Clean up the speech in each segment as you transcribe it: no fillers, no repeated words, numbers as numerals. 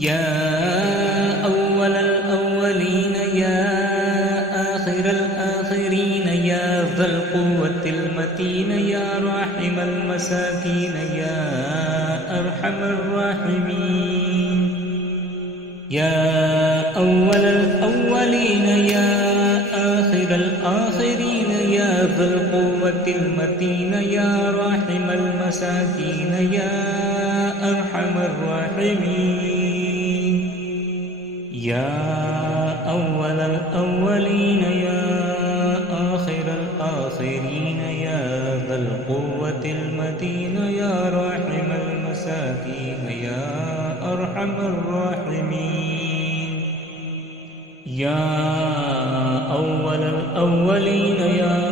يا أول الأولين يا آخر الآخرين يا ذا القوة المتين يا راحم المساكين يا أرحم الراحمين يا أول الأولين يا آخر الآخرين يا ذا القوة المتين يا راحم المساكين يا أرحم الراحمين يا أول الأولين يا آخر الآخرين يا ذا القوة المتين يا راحم المساكين يا أرحم الراحمين يا أول الأولين يا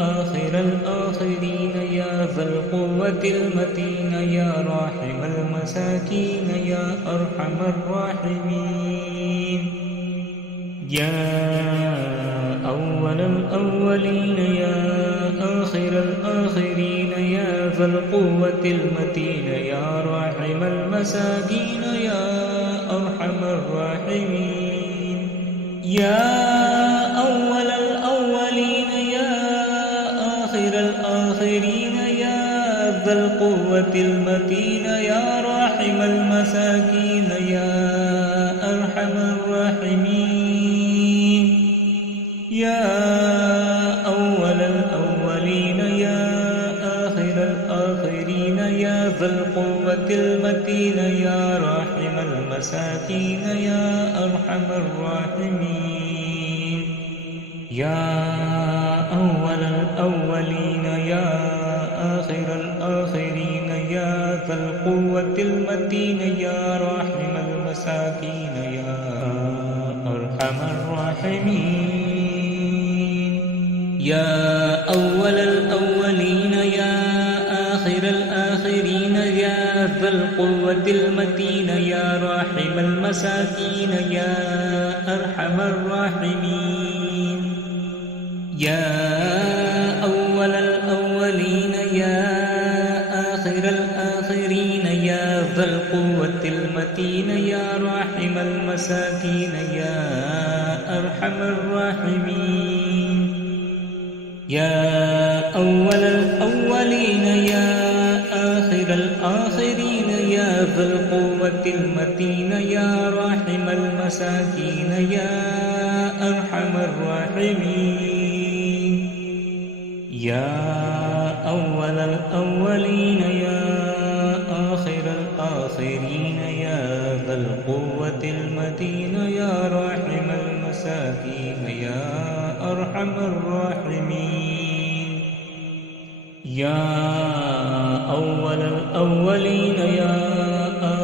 آخر الآخرين يا ذا القوة المتين يا راحم المساكين يا أرحم الراحمين يا أول الأولين يا آخر الآخرين يا ذا القوة المتين يا راحم المساكين يا أرحم الراحمين يا أول الأولين يا آخر الآخرين يا ذا القوة المتين يا راحم المساكين يا أرحم الراحمين يا أول الأولين يا آخر الآخرين يا ذا القوة المتين يا راحم المساكين يا أرحم الراحمين يا أول الأولين يا آخر الآخرين يا ذا القوة المتين يا راحم المساكين يا أرحم الراحمين يا أول الأولين يا آخر الآخرين يا ذا القوة المتين يا راحم المساكين يا أرحم الراحمين يا أول الأولين يا آخر الآخرين يا ذا القوة المتين يا راحم المساكين يا أرحم الراحمين يا أول الأولين يا آخر الآخرين يا ذا القوة المتين يا راحم المساكين يا أرحم الراحمين يا أول الأولين يا آخر الآخرين يا ذا القوة المتين يا راحم المساكين يا أرحم الراحمين يا أول الأولين يا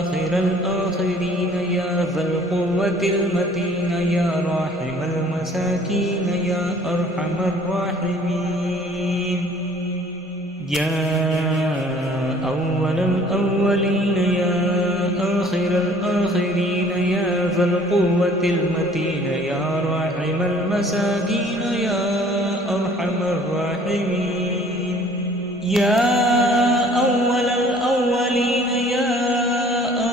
آخر الآخرين يا ذا القوة المتين يا راحم المساكين يا أرحم الراحمين يا أول الأولين يا آخر الآخرين يا ذا القوة المتين يا راحم المساكين يا أرحم الراحمين يا أول الأولين يا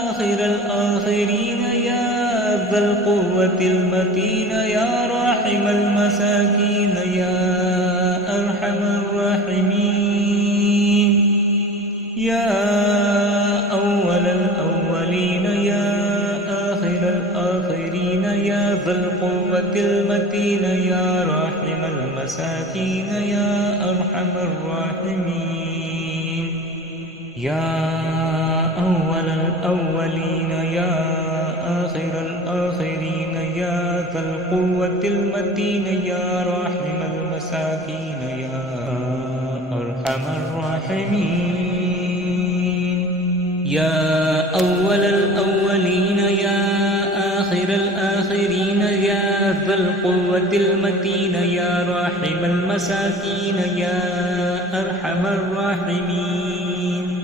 آخر الآخرين يا ذا القوة المتين يا راحم المساكين يا أرحم الراحمين يا أول الأولين يا آخر الآخرين يا ذا القوة المتين يا راحم المساكين يا أرحم الراحمين يا أول الأولين يا آخر الآخرين يا ذا القوة المتين يا راحم المساكين يا أرحم الراحمين يا أول الأولين يا آخر الآخرين يا ذا القوة المتين يا راحم المساكين يا أرحم الراحمين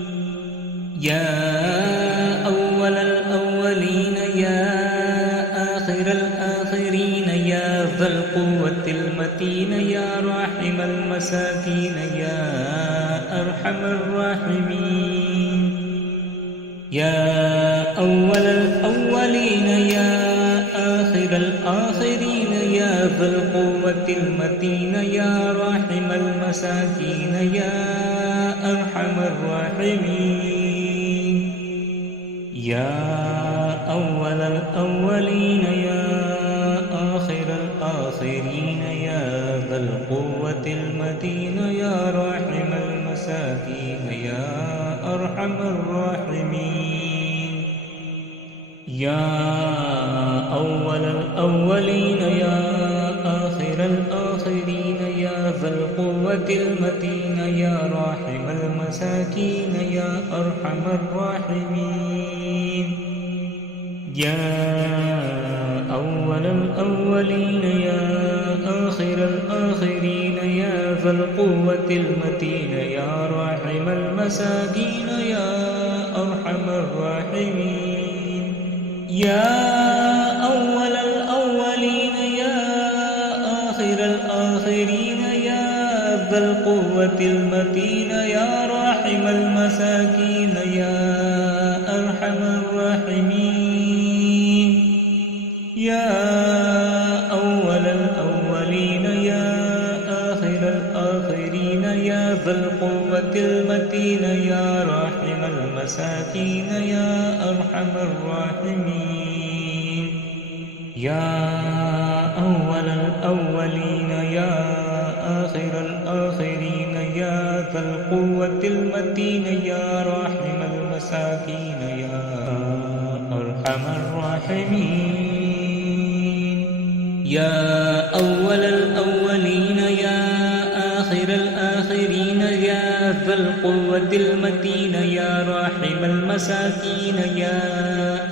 يا أول الأولين يا آخر الآخرين يا ذا القوة المتين يا راحم المساكين يا أرحم الراحمين يا أول الأولين الآخرين يا ذا القوة المتين يا راحم المساكين يا أرحم الراحمين. يا أول الأولين يا آخر الآخرين يا ذا القوة المتين يا راحم المساكين يا أرحم الراحمين. يا أول الأولين يا آخر الآخرين يا ذا القوة المتين يا راحم المساكين يا أرحم الراحمين. يا أول الأولين يا آخر الآخرين يا ذا القوة المتين يا راحم المساكين يا أرحم الراحمين. يا أول الأولين يا آخر الآخرين يا ذا القوة المتين يا راحم المساكين يا أرحم الراحمين. يا أول الأولين يا آخر الآخرين يا ذا القوة المتين يا راحم المساكين يا أرحم الراحمين. يا أول الأولين يا آخر الآخرين يا ذا القوة المتين يا راحم المساكين يا أرحم الراحمين. يا أول الأولين يا آخر الآخرين يا ذا القوة المتين يا راحم المساكين يا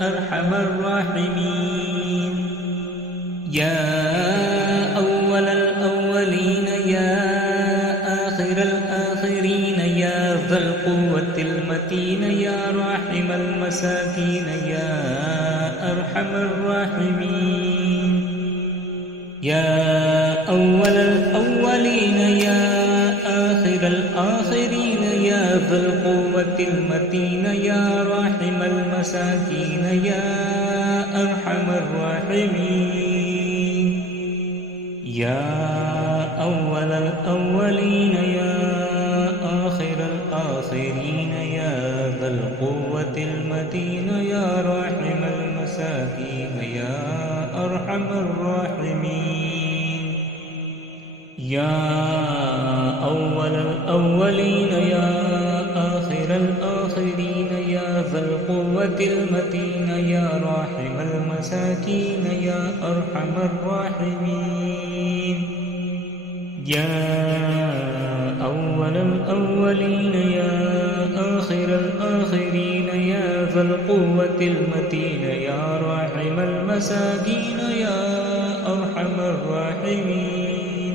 أرحم الراحمين. يا أول الأولين يا آخر الآخرين يا ذا القوة المتين يا راحم المساكين يا أرحم الراحمين. يا أول الأولين يا آخر الآخرين يا ذا القوة المتين يا راحم المساكين يا أرحم الراحمين. يا أول الأولين يا آخر الآخرين يا ذا القوة المتين يا راحم المساكين يا أرحم الراحمين. يا أول الأولين يا آخر الآخرين يا ذا القوة المتين يا راحم المساكين يا أرحم الراحمين. يا أول الأولين يا آخر الآخرين يا ذا القوة المتين يا راحم المساكين يا أرحم الراحمين.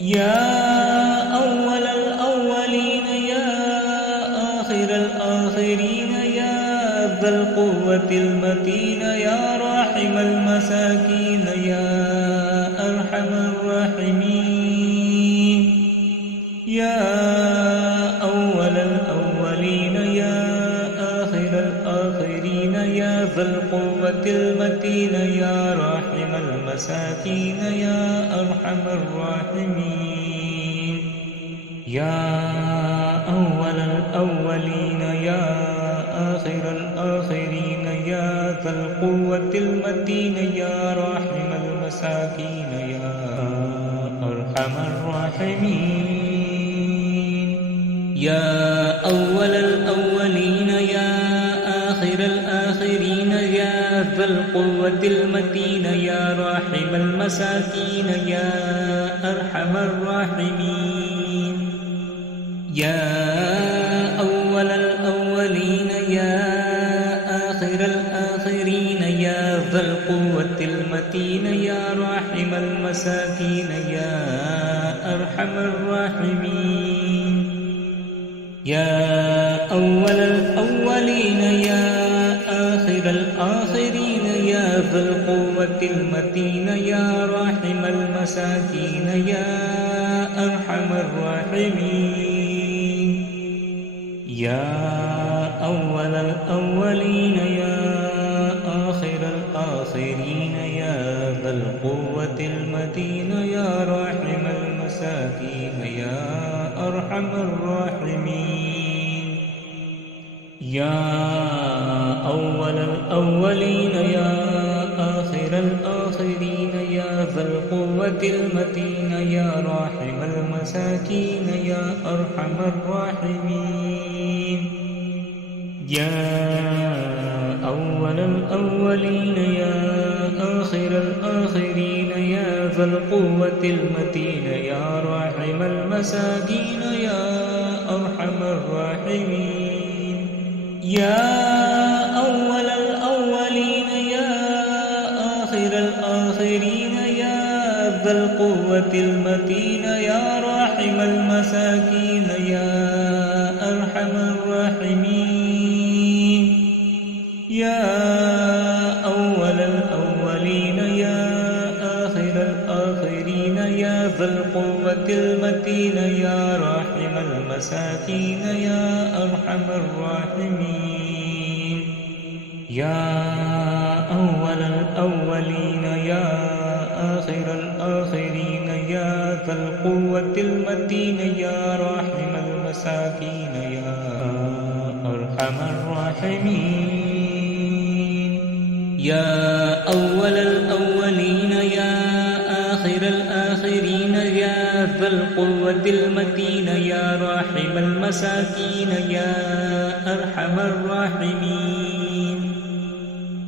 يا أول الأولين يا آخر الآخرين يا ذا القوة المتين يا راحم المساكين يا أرحم الراحمين. يا أول الأولين يا آخر الآخرين يا ذا القوة المتين يا راحم المساكين يا أرحم الراحمين. يا أول الأولين يا آخر الآخرين يا ذا القوة المتين يا راحم المساكين يا أرحم الراحمين. يا أول الأولين يا آخر الآخرين يا ذا القوة المتين يا راحم المساكين يا أرحم الراحمين. يا أول الأولين يا آخر الآخرين يا ذا القوة المتين يا راحم المساكين يا أرحم الراحمين. يا أول الأولين يا آخر الآخرين يا ذا القوة المتين يا راحم المساكين يا أرحم الراحمين. يا أول الأولين يا آخر الآخرين يا المتين يا راحم المساكين يا أرحم الراحمين يا أول الأولين يا آخر الآخرين يا ذا القوة المتين يا راحم المساكين يا أرحم الراحمين يا أول الأولين يا آخر الآخرين يا ذا القوة المتين يا راحم المساكين يا أرحم الراحمين يا أول الأولين يا آخر الآخرين يا ذا القوة المتين يا راحم المساكين يا أرحم الراحمين يا أول الأولين يا آخر الآخرين يا ذا القوة المتين يا راحم المساكين يا أرحم الراحمين يا أول الأولين يا آخر الآخرين يا ذا القوة المتين يا راحم المساكين يا أرحم الراحمين يا أول الأولين يا آخر الآخرين يا ذا القوة المتين يا راحم المساكين يا أرحم الراحمين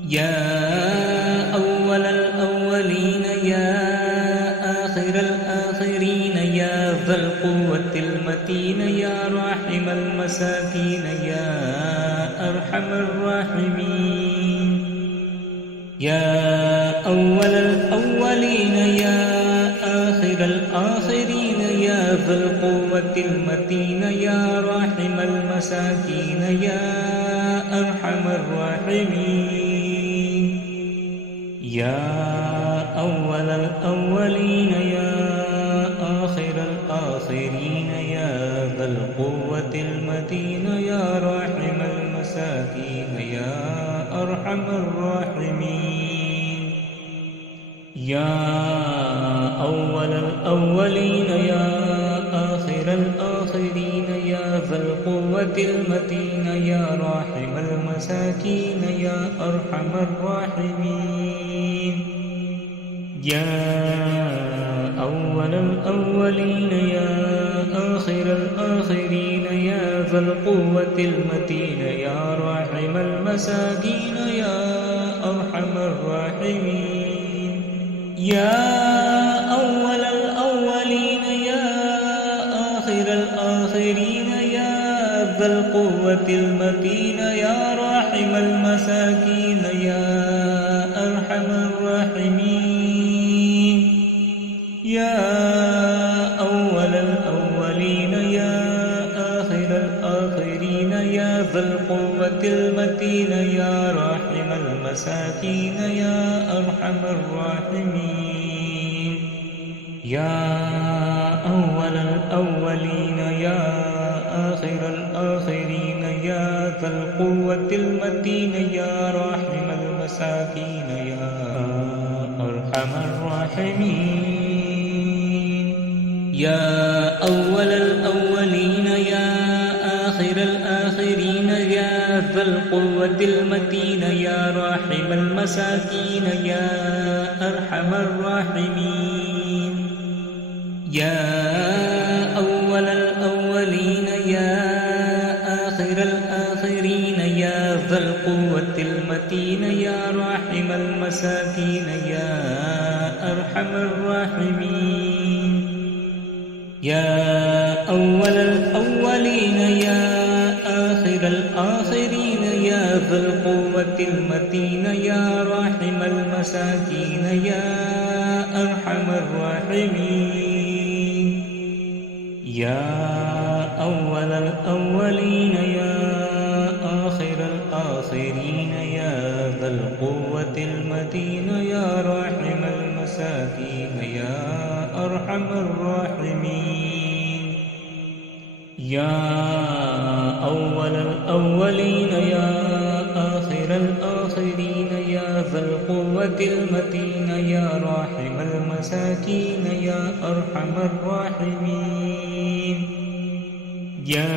يا أول الأولين يا آخر الآخرين يا ذا القوة المتين يا راحم المساكين يا أرحم الراحمين يا أول الأولين يا آخر الآخرين يا ذا القوة المتين يا راحم المساكين يا أرحم الراحمين يا أول الأولين يا آخر الآخرين يا ذا القوة المتين يا راحم المساكين يا أرحم الراحمين يا أول الأولين يا آخر الآخرين يا ذا القوة المتين يا راحم المساكين يا أرحم الراحمين يا أول الأولين يا آخر الآخرين يا ذا القوة المتين يا راحم المساكين يا أرحم الراحمين يا أول الأولين يا آخر الآخرين يا ذا القوة المتين يا راحم المساكين يا أرحم الراحمين يا أول الأولين يا آخر الآخرين يا ذا القوة المتين يا راحم المساكين يا أرحم الراحمين يا أول الأولين يا آخر الآخرين يا ذا القوة المتين يا راحم المساكين يا أرحم الراحمين يا أول الأولين يا آخر الآخرين يا ذا القوة المتين يا راحم المساكين يا أرحم الراحمين يا أول الأولين يا آخر الآخرين يا ذا القوة المتين يا راحم المساكين يا أرحم الراحمين يا أول الأولين يا آخر الآخرين يا ذا القوة المتين يا راحم المساكين يا أرحم الراحمين يا أول الأولين يا آخر الآخرين يا ذا القوة المتين يا راحم المساكين يا أرحم الراحمين يا أول الأولين يا آخر الآخرين يا ذا القوة القوة المتين يا راحم المساكين يا أرحم الراحمين يا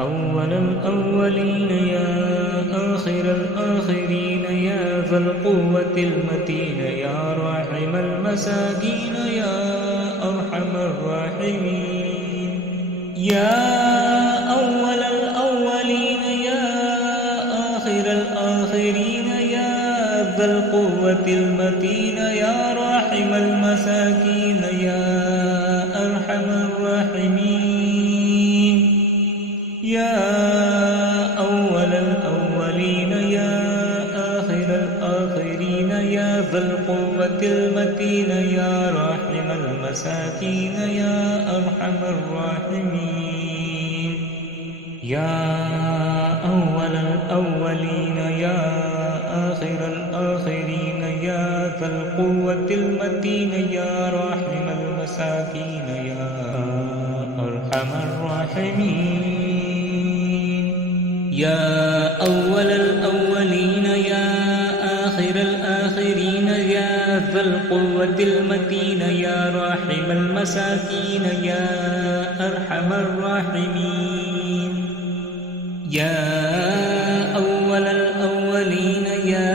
أول الأولين يا آخر الآخرين يا ذا القوة المتين يا راحم المساكين يا أرحم الراحمين يا أول الأولين يا آخر الآخرين يا ذا القوة المتين يا راحم المساكين يا أرحم الراحمين يا أول الأولين يا آخر الآخرين يا ذا القوة المتين يا راحم المساكين يا أرحم الراحمين يا أول الأولين يا آخر الآخرين يا ذا القوة المتين يا راحم المساكين يا أرحم الراحمين يا أول الأولين يا آخر الآخرين يا ذا القوة المتين يا راحم المساكين يا أرحم الراحمين يا أول الأولين يا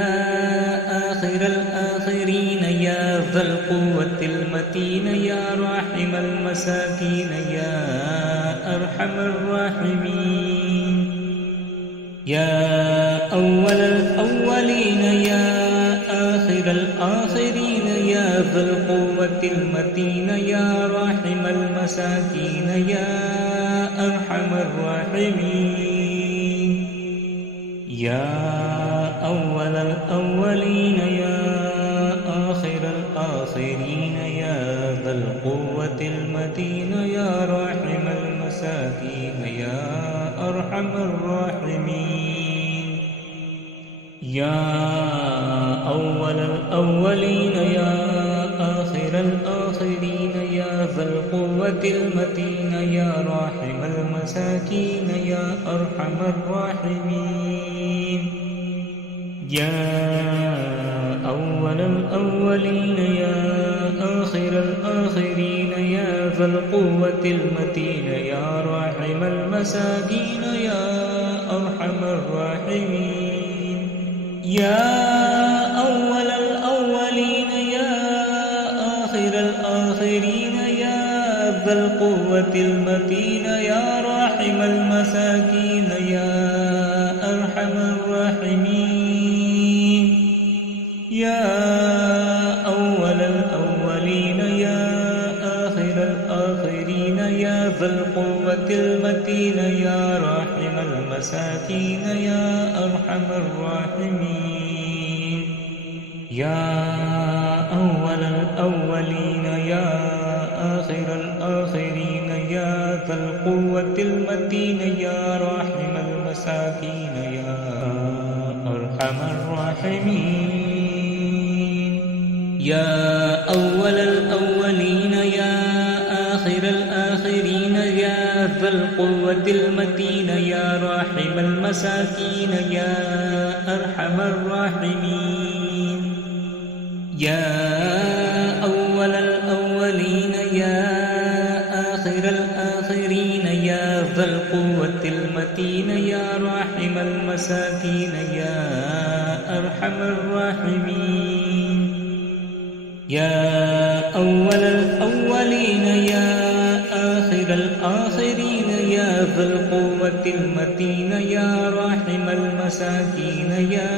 آخر الآخرين يا ذا القوة المتين يا راحم المساكين يا أرحم الراحمين يا أول الأولين يا آخر الآخرين يا ذا القوة المتين يا راحم المساكين يا أرحم الراحمين يا أول الأولين يا آخر الآخرين يا ذا القوة المتين يا راحم المساكين يا أرحم الراحمين يا أول الأولين يا آخر الآخرين يا ذا القوة المتين يا راحم المساكين يا أرحم الراحمين يا أول الأولين يا آخر الآخرين يا ذا القوة المتين يا راحم المساكين يا أرحم الراحمين يا أول الأولين يا آخر الآخرين يا ذا القوة المتين يا راحم المساكين يا أرحم الراحمين يا أول الأولين يا آخر الآخرين يا ذا القوة المتين يا راحم المساكين يا أرحم الراحمين يا أول الأولين يا آخر الآخرين يا ذا القوة المتين يا راحم المساكين يا أرحم الراحمين يا أول الأولين يا آخر الآخرين يا ذا القوة المتين يا راحم المساكين يا أرحم الراحمين يا أول الأولين يا آخر الآخرين يا ذا القوة المتين يا راحم المساكين يا أرحم الراحمين يا أول الأولين يا آخر الآخرين يا ذا القوة المتين يا راحم المساكين يا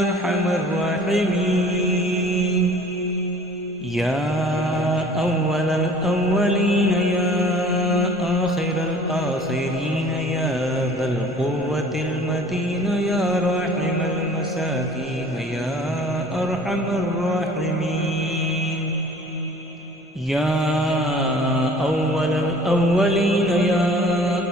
أرحم الراحمين يا أول الأولين يا آخر الآخرين يا ذا القوة المتين يا راحم المساكين يا أرحم الراحمين يا أول الأولين يا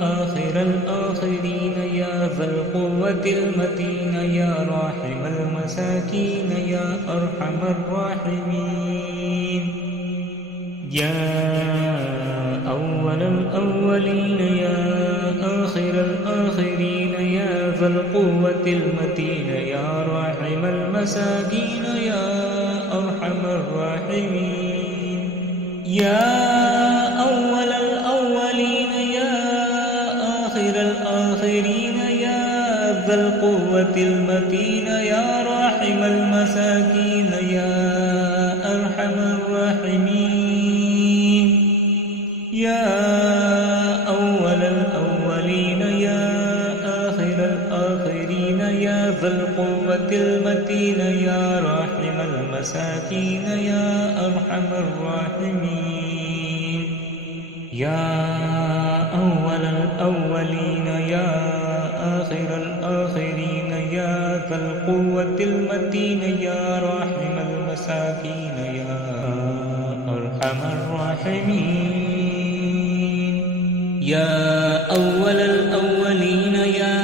آخر الآخرين يا ذا القوة المتين يا راحم المساكين يا أرحم الراحمين يا أول الأولين يا آخر الآخرين يا ذا القوة المتين يا راحم المساكين المساكين يا أرحم الراحمين. يا أول الأولين يا آخر الآخرين يا ذا القوة المتين يا راحم المساكين يا أرحم الراحمين. يا أول الأولين يا آخر الآخرين يا ذا القوة المتين يا راحم المساكين يا أرحم الراحمين. يا أول الأولين يا آخر الآخرين يا ذا القوة المتين يا راحم المساكين يا أرحم الراحمين. يا أول الأولين يا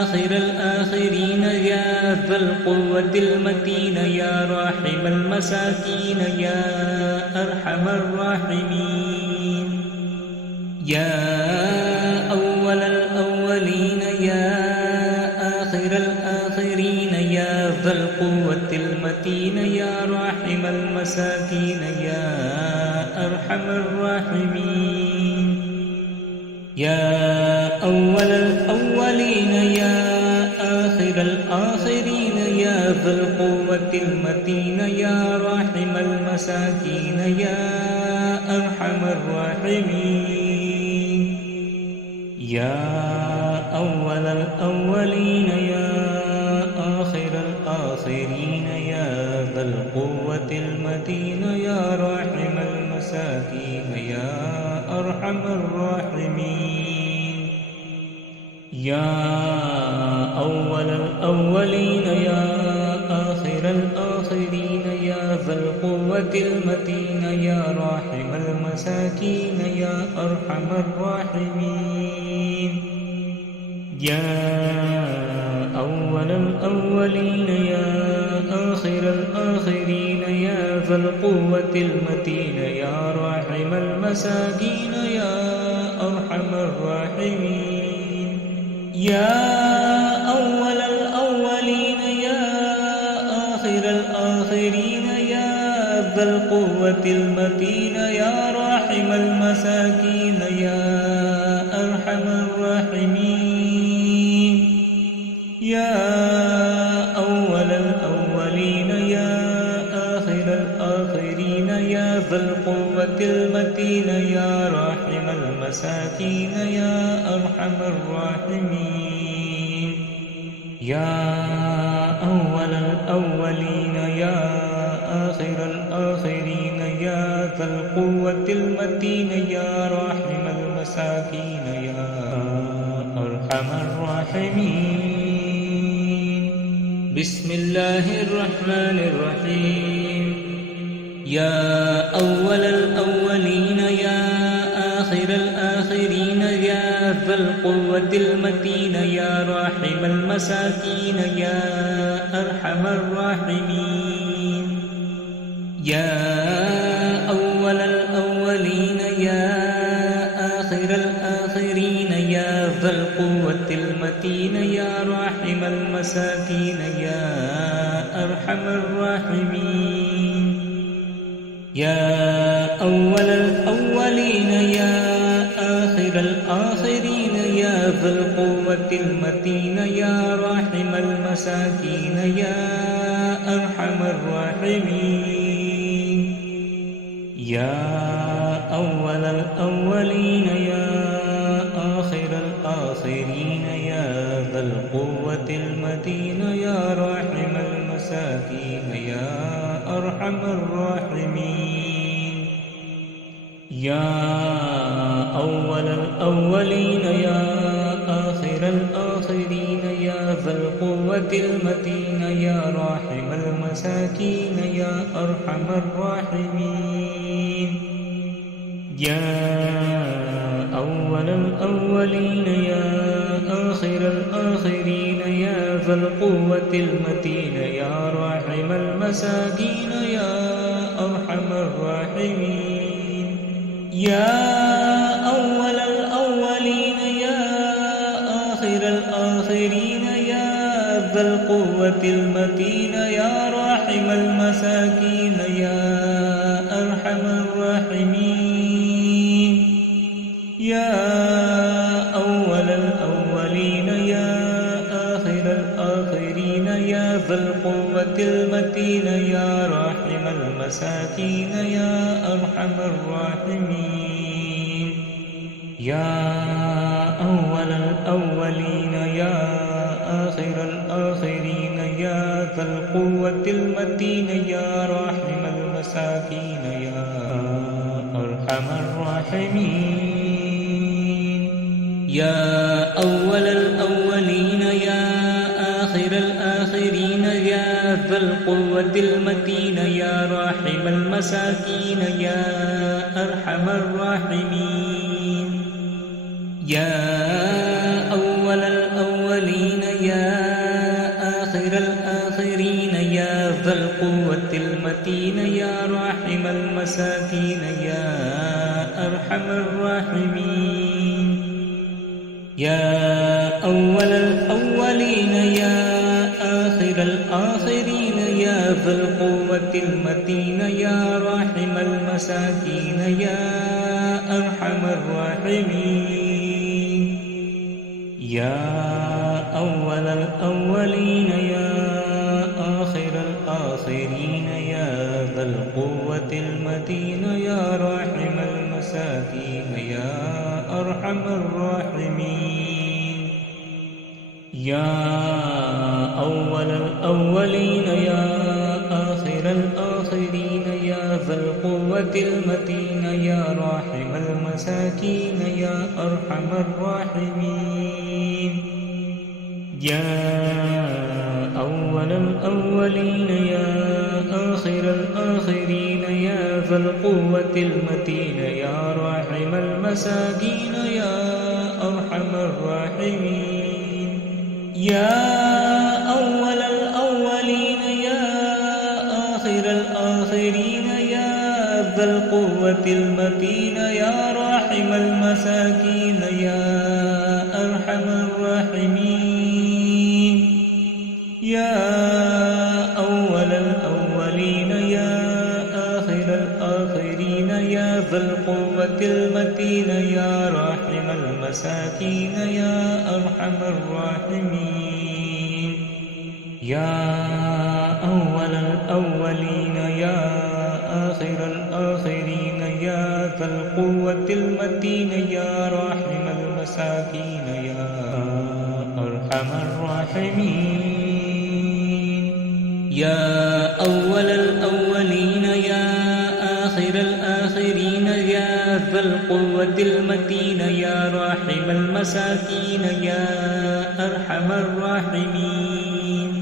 آخر الآخرين يا ذا القوة المتين يا راحم المساكين يا أرحم الراحمين. يا أول الأولين يا آخر الآخرين يا ذا القوة المتين يا راحم المساكين يا أرحم الراحمين. يا أول الأولين يا آخر الآخرين يا ذا القوة المتين يا راحم المساكين يا أرحم الراحمين. يا أول الأولين يا آخر الآخرين يا ذا القوة المتين يا راحم المساكين يا أرحم الراحمين. يا أول الأولين يا آخر الآخرين يا ذا القوة المتين يا راحم المساكين يا أرحم الراحمين. يا أول الأولين يا آخر الآخرين يا ذا القوة المتين يا راحم المساكين يا أرحم الراحمين. يا أول الأولين يا آخر الآخرين يا ذا القوة المتين يا راحم المساكين يا أرحم الراحمين. يا أول الأولين يا آخر الآخرين يا ذا القوة المتين يا راحم المساكين يا أرحم الراحمين. يا أول الأولين يا آخر الآخرين يا ذا القوة المتين يا راحم المساكين يا أرحم الراحمين. بسم الله الرحمن الرحيم. يا أول الأولين يا آخر الآخرين يا ذا القوة المتين يا راحم المساكين يا أرحم الراحمين. يا أول الأولين يا آخر الآخرين يا ذا القوة المتين يا راحم المساكين يا أرحم الراحمين. يا أول الأولين يا آخر الآخرين يا ذا القوة المتين يا راحم المساكين يا أرحم الراحمين. يا أول الأولين يا آخر الآخرين يا ذا القوة المتين يا راحم المساكين يا أرحم الراحمين. يا أول الأولين يا آخر الآخرين يا ذا القوة المتين يا راحم المساكين يا أرحم الراحمين. يا أول الأولين يا آخر الآخرين يا ذا القوة المتين يا راحم المساكين يا أرحم الراحمين. يا أول الأولين يا آخر الآخرين يا ذا القوة المتين يا راحم المساكين يا أرحم الراحمين يا أول الأولين يا آخر الآخرين يا ذا القوة المتين يا راحم المساكين يا أرحم الراحمين يا أول الأولين يا آخر الآخرين يا ذا القوة المتين يا راحم المساكين يا أرحم الراحمين يا أول الأولين يا آخر الآخرين يا ذا القوة المتين يا راحم المساكين يا أرحم الراحمين يا أول الأولين يا آخر الآخرين يا ذا القوة المتين يا راحم المساكين يا أرحم الراحمين يا أول الأولين يا آخر الآخرين يا ذا القوة المتين يا راحم المساكين يا أرحم الراحمين يا أول الأولين يا آخر الآخرين يا ذا القوة المتين يا راحم المساكين يا أرحم الراحمين يا أول الأولين يا آخر الآخرين يا ذا القوة المتين يا راحم المساكين يا أرحم الراحمين يا أول الأولين يا آخر الآخرين يا ذا القوة المتين يا راحم المساكين يا أرحم الراحمين يا أول الأولين يا آخر الآخرين يا ذا القوة المتين يا راحم المساكين يا أرحم الراحمين يا أول الأولين يا آخر الآخرين يا ذا القوة المتين يا راحم المساكين يا أرحم الراحمين يا أول الأولين يا آخر الآخرين يا ذا القوة المتين يا راحم المساكين يا أرحم الراحمين يا أول الأولين يا آخر الآخرين يا ذا القوة المتين يا راحم المساكين يا أرحم الراحمين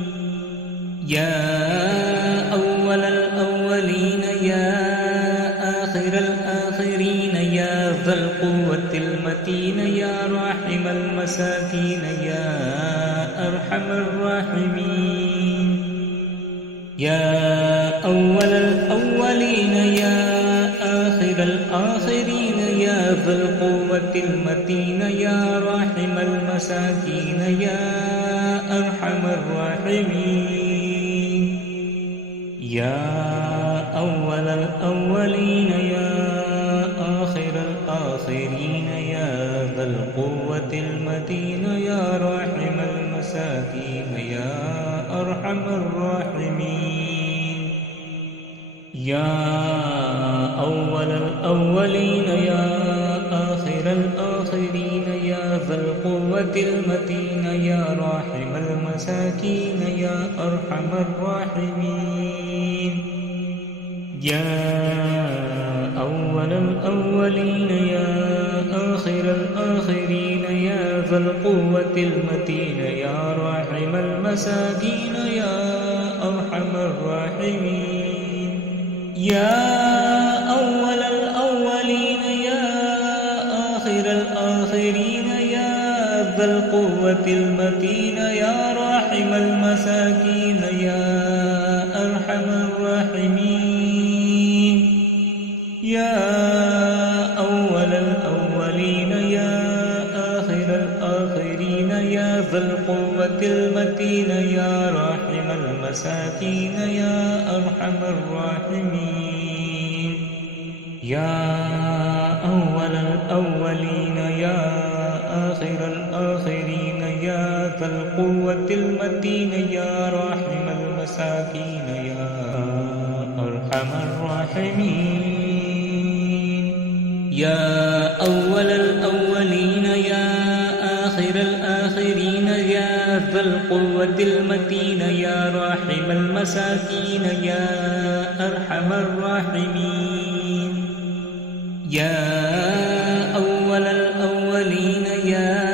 يا أول الأولين يا آخر الآخرين يا ذا القوة المتين يا راحم المساكين يا أرحم الراحمين يا أول الأولين يا آخر الآخرين يا ذا القوة المتين يا راحم المساكين يا أرحم الراحمين يا أول الأولين يا آخر الآخرين يا ذا القوة المتين يا راحم المساكين يا أرحم الراحمين يا أول الأولين يا آخر الآخرين يا ذا القوة المتين يا راحم المساكين يا أرحم الراحمين يا أول الأولين يا آخر الآخرين يا ذا القوة المتين يا راحم المساكين يا أرحم الراحمين يا أول الأولين يا آخر الآخرين يا ذا القوة المتين يا راحم المساكين يا أرحم الراحمين يا أول الأولين يا آخر الآخرين يا ذا القوة المتين يا راحم المساكين يا أرحم الراحمين يا أول الأولين يا آخر الآخرين يا ذا القوة المتين يا راحم المساكين يا أرحم الراحمين يا أول الأولين يا آخر الآخرين يا ذا القوة المتين يا راحم المساكين يا أرحم الراحمين يا أول الأولين يا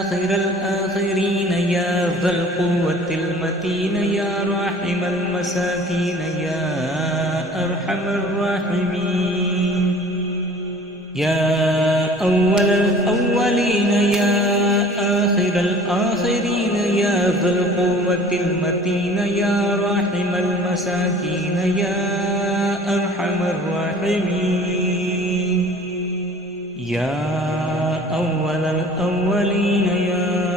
آخر الآخرين يا ذا القوة المتين يا راحم المساكين يا أرحم الراحمين يا أول الأولين يا آخر الآخرين يا ذا القوة المتين يا راحم المساكين يا أرحم الراحمين يا أول الأولين يا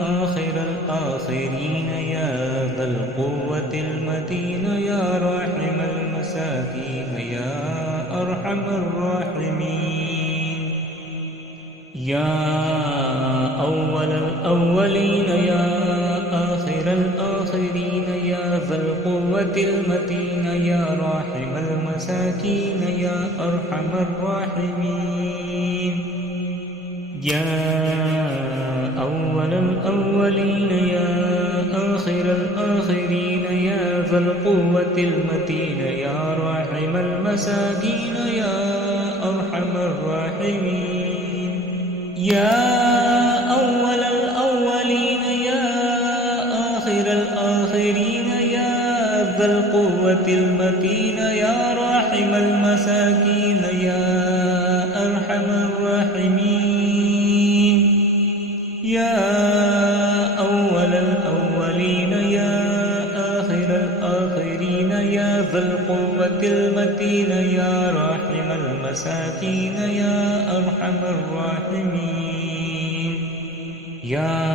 آخر الآخرين يا ذا القوة المتين يا راحم المساكين يا أرحم الراحمين يا أول الأولين يا آخر الآخرين يا ذا القوة المتين يا راحم المساكين يا أرحم الراحمين يا أول الأولين يا آخر الآخرين يا ذا القوة المتين يا راحم المساكين يا أرحم الراحمين يا أول الأولين يا آخر الآخرين يا ذا القوة المتين يا راحم المساكين يا أرحم الراحمين يا أول الأولين يا آخر الآخرين يا ذا القوة المتين يا راحم المساكين يا أرحم الراحمين يا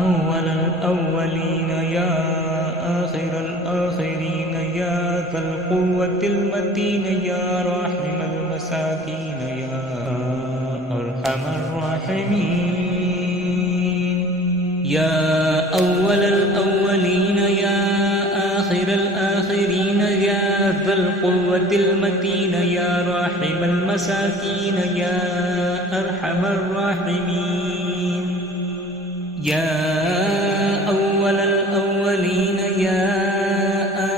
أول الأولين يا آخر الآخرين يا ذا القوة المتين يا راحم المساكين يا أرحم الراحمين يا أول الأولين يا آخر الآخرين يا ذا القوة المتين يا راحم المساكين يا أرحم الراحمين يا أول الأولين يا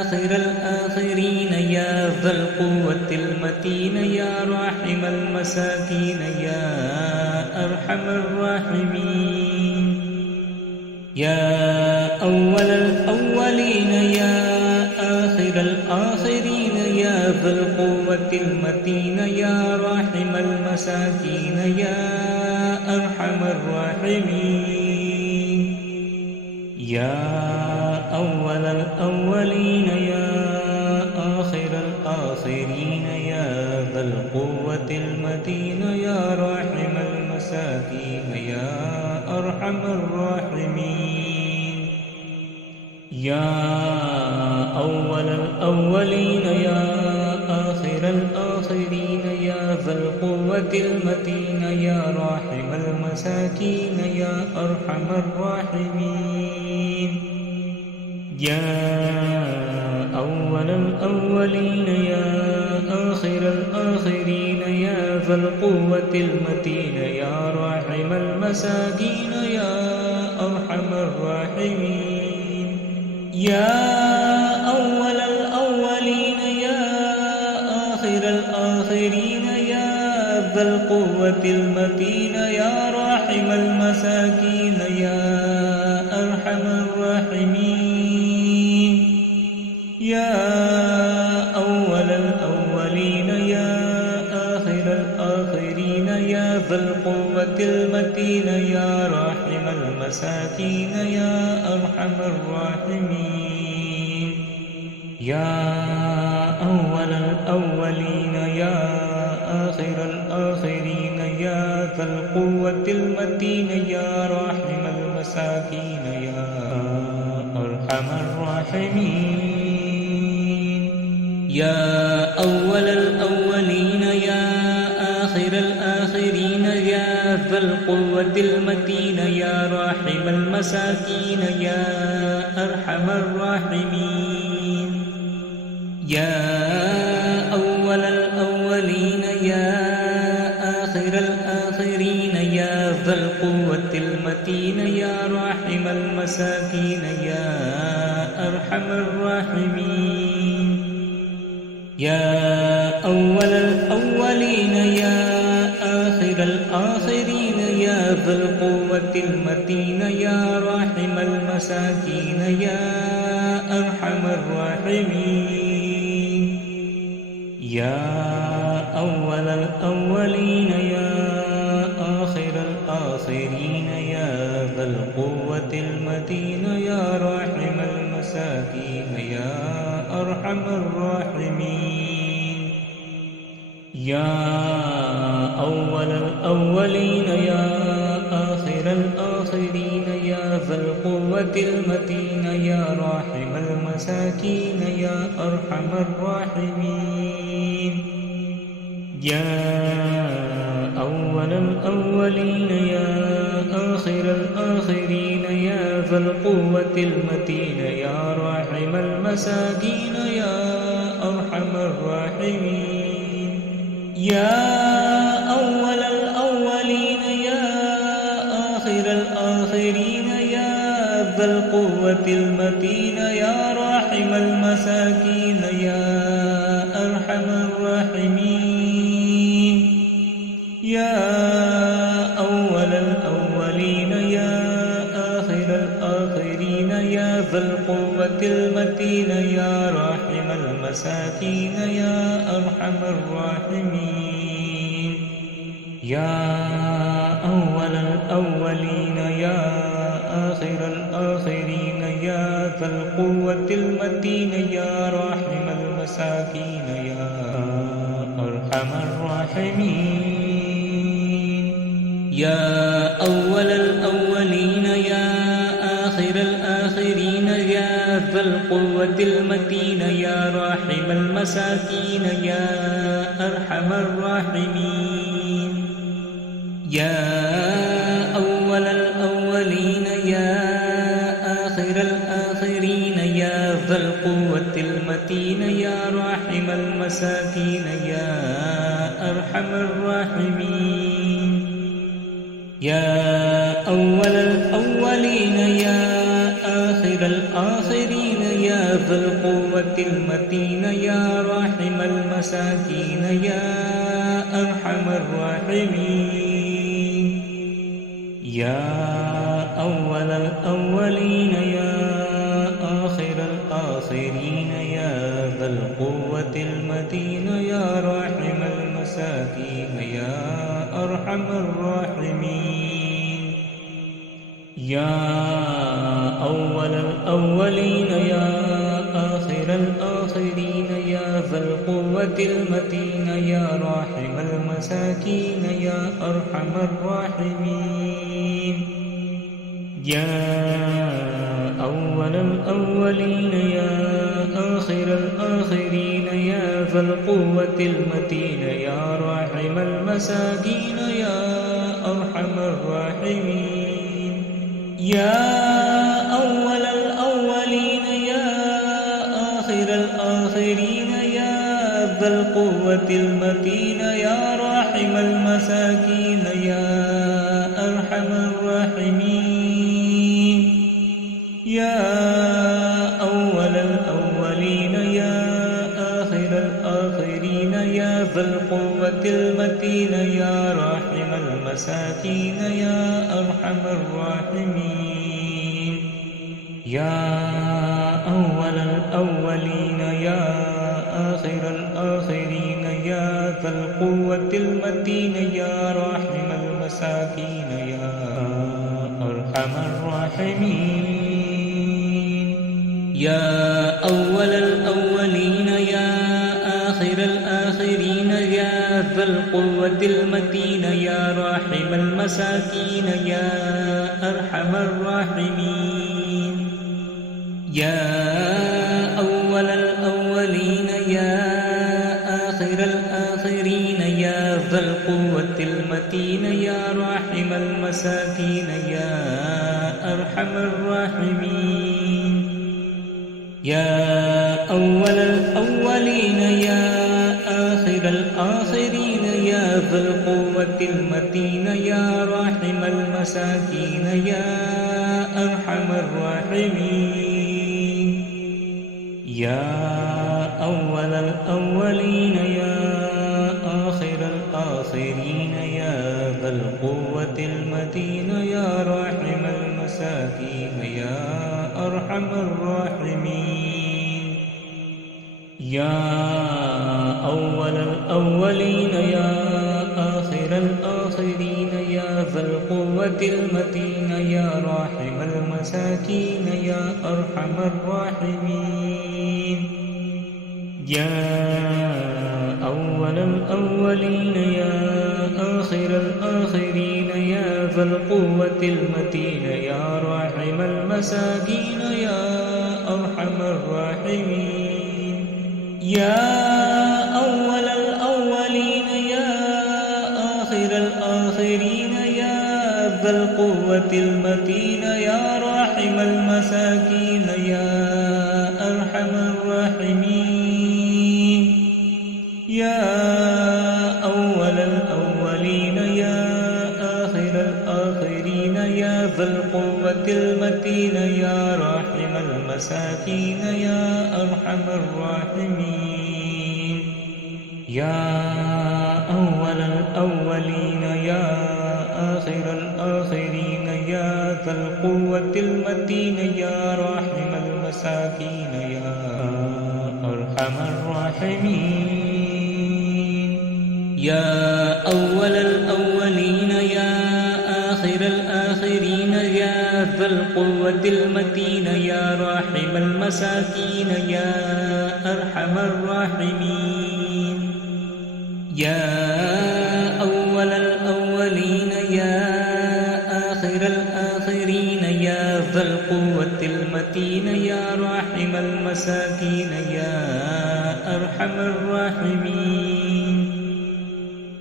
آخر الآخرين يا ذا القوة المتين يا راحم المساكين يا أرحم الراحمين يا أول الأولين يا آخر الآخرين يا ذا القوة المتين يا راحم المساكين يا أرحم الراحمين يا أول الأولين يا آخر الآخرين يا ذا القوة المتين يا راحم المساكين يا أرحم الراحمين يا أول الأولين يا آخر الآخرين يا ذا القوة المتين يا راحم المساكين يا أرحم الراحمين يا أول الأولين يا آخر الآخرين يا ذا القوة المتين يا راحم المساكين يا أرحم الراحمين يا أول الأولين يا آخر الآخرين يا ذا القوة المتين يا راحم المساكين يا أرحم الراحمين يا أول الأولين يا آخر الآخرين يا ذا القوة المتين يا راحم المساكين يا أرحم الراحمين يا أول الأولين يا آخر الآخرين يا ذا القوة المتين يا راحم المساكين المساكين يا أرحم الراحمين يا أول الأولين يا آخر الآخرين يا ذا القوة المتين يا راحم المساكين يا أرحم الراحمين يا أول الأولين يا آخر الآخرين يا ذا القوة المتين يا راحم المساكين يا أرحم الراحمين يا أول الأولين يا آخر الآخرين يا ذا القوة المتين يا راحم المساكين يا أرحم الراحمين يا أول الأولين يا آخر الآخرين يا ذا القوة المتين يا راحم المساكين يا أرحم الراحمين يا أول الأولين يا آخر الآخرين يا ذا القوة المتين يا راحم المساكين يا أرحم الراحمين يا أول الأولين يا آخر الآخرين يا ذا القوة المتين يا راحم المساكين يا أرحم الراحمين يا أول الأولين يا آخر الآخرين يا ذا القوة المتين يا راحم المساكين يا أرحم الراحمين يا أول الأولين يا آخر الآخرين يا ذا القوة المتين يا راحم المساكين يا أرحم الراحمين يا أول الأولين يا آخر الآخرين يا ذا القوة المتين يا راحم المساكين يا أرحم الراحمين يا أول الأولين يا آخر الآخرين يا ذا القوة المتين يا راحم المساكين يا أرحم الراحمين يا أول الأولين يا آخر الآخرين يا ذا القوة المتين يا راحم المساكين يا أرحم الراحمين يا أول الأولين يا آخر الآخرين يا ذا القوة المتين يا راحم المساكين يا أرحم الراحمين يا أول الأولين يا آخر الآخرين يا ذا القوة المتين يا راحم المساكين يا أرحم الراحمين يا أول الأولين يا آخر الآخرين يا ذا القوة المتين يا راحم المساكين يا أرحم الراحمين يا أول الأولين يا آخر الآخرين يا ذا القوة المتين يا راحم المساكين يا أرحم الراحمين يا أول الأولين يا آخر الآخرين يا ذا القوة المتين يا راحم المساكين يا أرحم الراحمين يا أول الأولين يا آخر الآخرين يا ذا القوة المتين يا راحم المساكين يا أرحم الراحمين يا أول الأولين يا آخر الآخرين يا ذا القوة المتين يا راحم المساكين يا أرحم الراحمين يا أول الأولين يا آخر الآخرين يا ذا ذا القوة المتين يا راحم المساكين يا أرحم الراحمين يا أول الأولين يا آخر الآخرين يا ذا القوة المتين يا راحم المساكين يا أرحم الراحمين يا أول الأولين يا آخر الآخرين يا ذا القوة المتين يا راحم المساكين يا أرحم الراحمين يا أول الأولين يا آخر الآخرين يا ذا القوة المتين يا راحم المساكين يا أرحم الراحمين يا أول الأولين يا آخر الآخرين يا ذا القوة المتين يا راحم المساكين يا أرحم الراحمين يا أول الأولين يا آخر الآخرين يا ذا القوة المتين يا راحم المساكين يا أرحم الراحمين يا أول الأولين يا آخر الآخرين يا ذا القوة المتين يا راحم المساكين يا أرحم الراحمين يا أول الأولين يا آخر الآخرين يا ذا القوة المتين يا راحم المساكين يا أرحم الراحمين يا أول الأولين يا آخر الآخرين يا ذا القوة المتين يا راحم المساكين يا أرحم الراحمين يا أول الأولين يا آخر الآخرين يا ذا القوة المتين يا راحم المساكين يا أرحم الراحمين يا أول الأولين يا آخر الآخرين يا ذا القوة المتين يا راحم المساكين يا أرحم الراحمين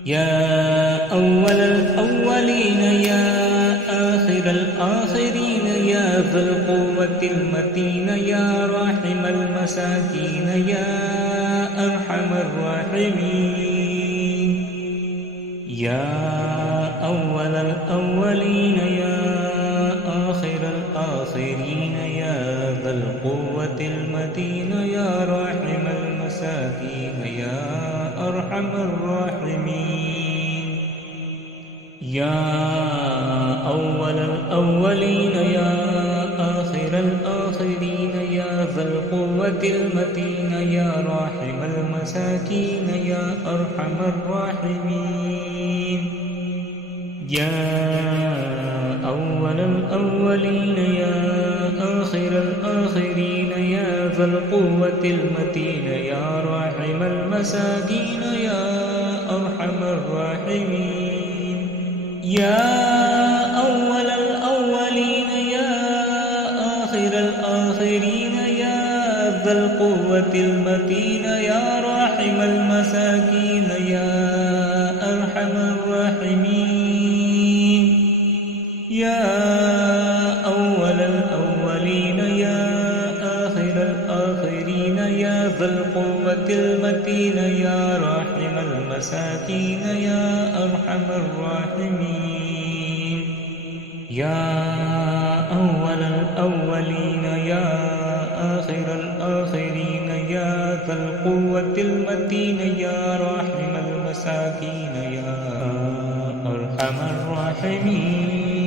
يا أول الأولين يا آخر الآخرين يا ذا القوة المتين يا راحم المساكين يا أرحم الراحمين يا أول الأولين يا آخر الآخرين يا ذا القوة المتين يا راحم المساكين يا أرحم الراحمين يا أول الأولين يا آخر الآخرين يا ذا القوة المتين يا راحم المساكين يا أرحم الراحمين يا أول الأولين يا آخر الآخرين يا ذا القوة المتين يا راحم المساكين يا أرحم الراحمين يا أول الأولين يا آخر الآخرين يا ذا القوة المتين يا راحم المساكين يا أرحم الراحمين يا أول الأولين يا آخر الآخرين يا ذا القوة المتين يا راحم المساكين يا أرحم الراحمين يا أول الأولين يا آخر الآخرين يا ذا القوة المتين يا راحم المساكين يا أرحم الراحمين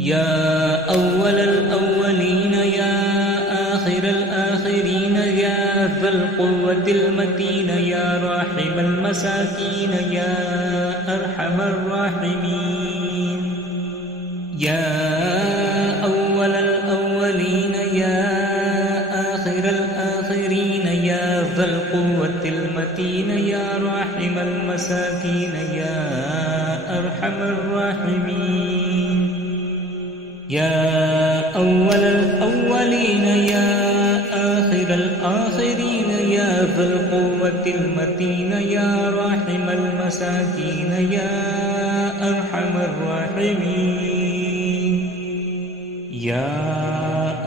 يا أول الأولين يا آخر الآخرين يا ذا القوة المتين يا راحم المساكين يا أرحم الراحمين يا أول الأولين يا آخر الآخرين يا ذا ذا القوة المتين يا راحم المساكين يا أرحم الراحمين يا أول الأولين يا آخر الآخرين يا ذا القوة المتين يا راحم المساكين يا أرحم الراحمين يا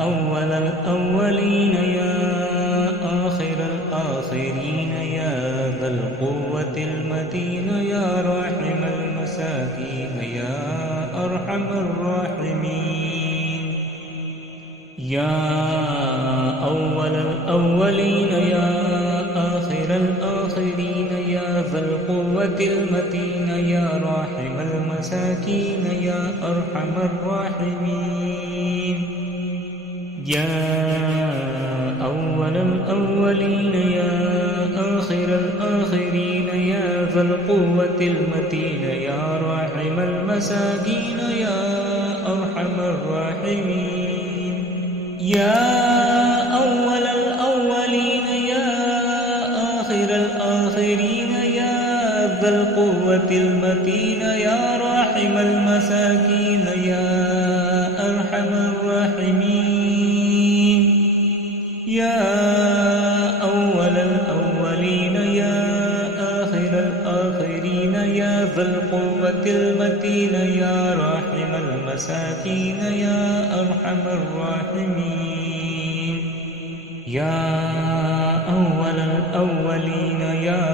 أول الأولين يا آخر الآخرين يا ذا القوة المتين يا راحم المساكين يا أرحم الراحمين يا أول الأولين يا آخر الآخرين يا ذا القوة المتين يا راحم المساكين يا أرحم الراحمين يا أول الأولين يا آخر الآخرين يا ذا القوة المتين يا راحم المساكين يا أرحم الراحمين يا أول الأولين يا آخر الآخرين يا ذا القوة المتين يا راحم المساكين يا أرحم الراحمين يا أول الأولين يا آخر الآخرين يا ذا القوة المتين يا راحم المساكين يا أرحم الراحمين يا أول الأولين يا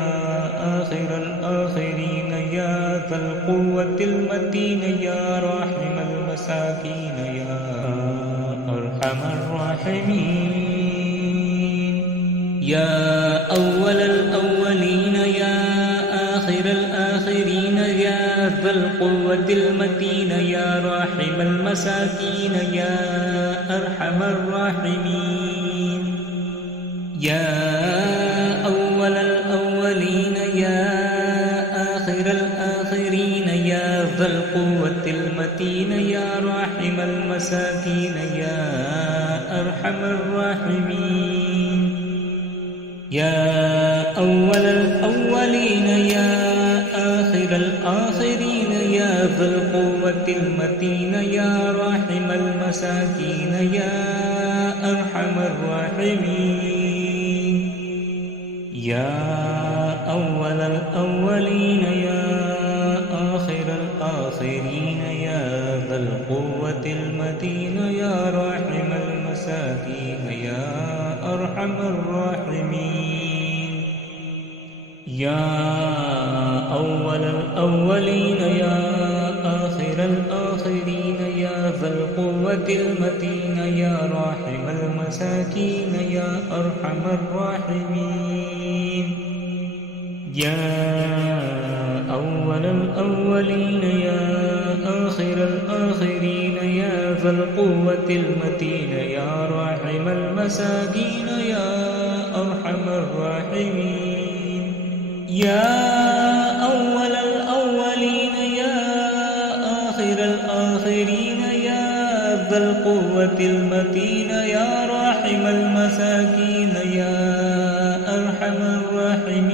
آخر الآخرين يا ذا القوة المتين يا راحم المساكين يا أرحم الراحمين يا أول الأولين يا آخر الآخرين يا ذا القوة المتين يا راحم المساكين يا أرحم الراحمين يا أول الأولين يا آخر الآخرين يا ذا القوة المتين يا راحم المساكين يا أرحم الراحمين يا أول الأولين يا آخر الآخرين يا ذا القوة المتين يا راحم المساكين يا أرحم الراحمين يا أول الأولين يا آخر الآخرين يا ذا القوة المتين يا راحم المساكين يا أرحم الراحمين يا أول الأولين يا آخر الآخرين يا ذا القوة المتين يا راحم المساكين يا أرحم الراحمين يا أول الأولين يا آخر الآخرين يا ذا القوة المتين يا راحم المساكين يا أرحم الراحمين يا أول الأولين يا آخر الآخرين يا ذا القوة المتين يا راحم المساكين يا أرحم الراحمين